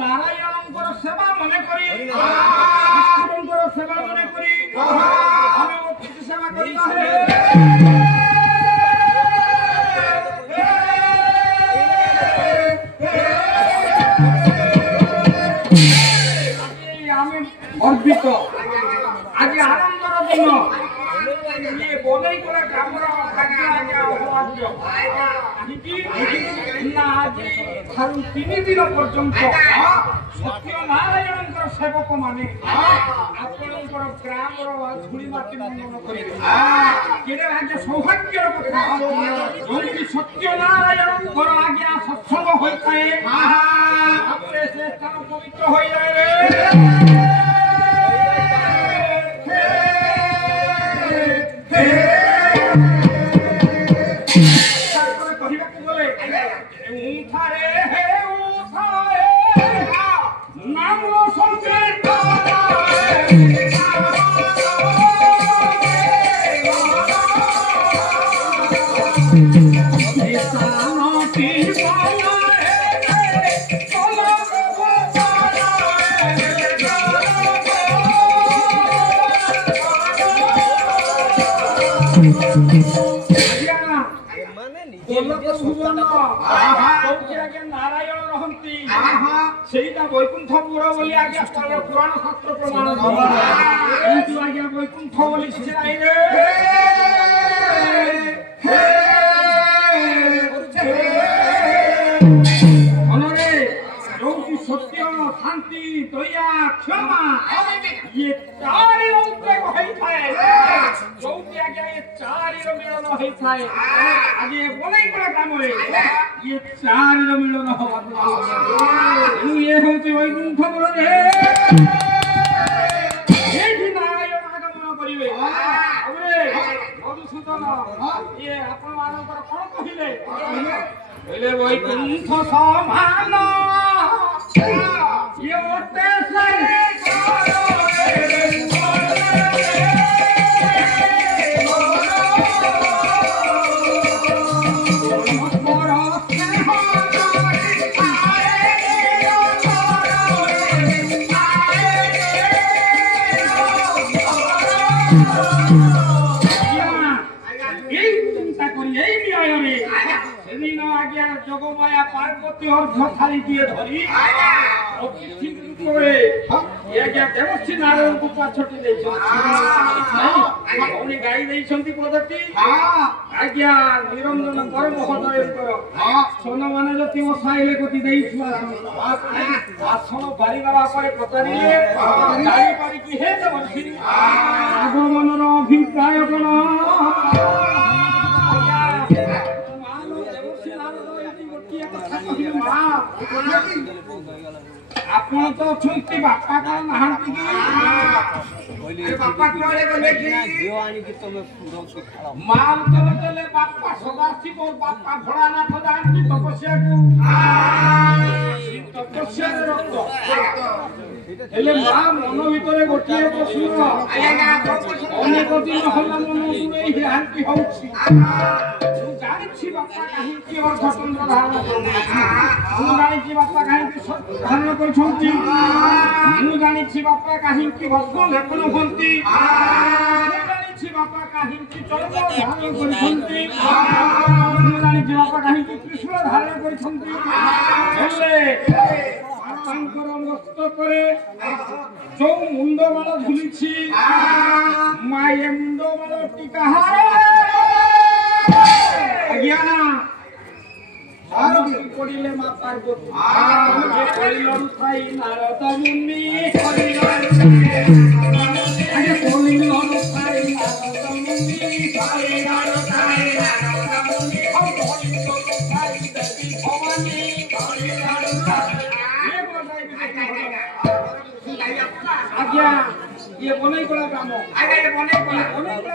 নারায়ণଙ୍କର ସେବା ମନେ କରି ଠାକୁରଙ୍କର ସେବା ମନେ କରି ଆମେ ଅତିଥି ସେବା କରିବା ଆମେ ଗର୍ବିତ ଆଜି ଆନନ୍ଦର ଦିନ ये बोले कोला ग्रामर भाग्य अभाग्य ना आज थारु 3 दिन पर्यंत सत्यनारायणଙ୍କର सेवक माने आपणଙ୍କର ग्रामर धूଳି माटी मंडन करिवे केरे भाग्य सौभाग्यर कथा जोंति सत्यनारायणଙ୍କର आज्ञा सत्संग होइताए आपरे से स्थान पवित्र होई जाए रे नारायण रहती सेटा वैकुंठपुर बोली आज्ञा पुराण शास्त्र प्रमाण किंतु आज्ञा वैकुंठ बोली किछि नाही रे अनरे जोंति सत्य शांति दया क्षमा ये चारि अंतरे होई थाए जोंति आज्ञा ये चारि रो मिलन होई थाए आज ये बोलै कोला काम रे ये चारि रो मिलन होवा ये होती वैकुंठ पुर रे एठी नारायण आगमन करिवे हमरे मधुसूदन ये आपण मानकर कोन कहिले बोले वैकुंठ समान ये ओते से जोगमाया पार्वती और झोखाली दिए धरी अतिथि करे ये क्या देवसी नारायण को पाछटी दे नहीं ओनी गाई दे छंती पदती आज्ञा निरंजन कर महोदय कर सोना माने जति ओ साइले कोती देई छुआ आसन बारी बाबा परे पतारिले गाड़ी पारी की हे देवसी आगमन रो अभिप्राय कोन आपण तो छुंती बापा का नहांती की अरे बापा कोले गले की देवानी की तुम्हें पूरा से खड़ा माल चले बापा सदासी को बापा भोलानाथ जानती तपस्या को तपस्या रे रक्त हेले मां मन ভিতরে গোটিয়ে প্রশ্ন অনেক দিন হলা মন পুরে হিরান্তি হউছি জানিছি বাপা কাহিকি और ঘটনা ধারণা ମୁଁ ଜାଣିଛି ବାପା କାହିଁକି ଧାରଣ କରିଛନ୍ତି ମୁଁ ଜାଣିଛି ବାପା କାହିଁକି ଭସ୍ମ ଲେପନ ହୁଅନ୍ତି ମୁଁ ଜାଣିଛି ବାପା କାହିଁକି ଚର୍ମ ଧାରଣ କରିଛନ୍ତି ମୁଁ ଜାଣିଛି ବାପା କାହିଁକି କୃଷ୍ଣ ଧାରଣ କରିଛନ୍ତି ହେଲେ ତାଙ୍କର ମସ୍ତକରେ ଯୋଉ ମୁଣ୍ଡ ବାଳ ଝୁଲିଛି ମାଏ ମୁଣ୍ଡ ବାଳଟି କାହାର ଆଜ୍ଞା आरती कोडिले मा पार्वती आगे कोडिलरु थाई नारद मुनि कोडिलरु आगे कोडिलरु थाई नारद मुनि कोडिलरु थाई नारद मुनि ओ कोडिलरु थाई देवी भवानी कोडिलरु थाई आज्ञा ये बनै कोला काम आगे ये बनै कोला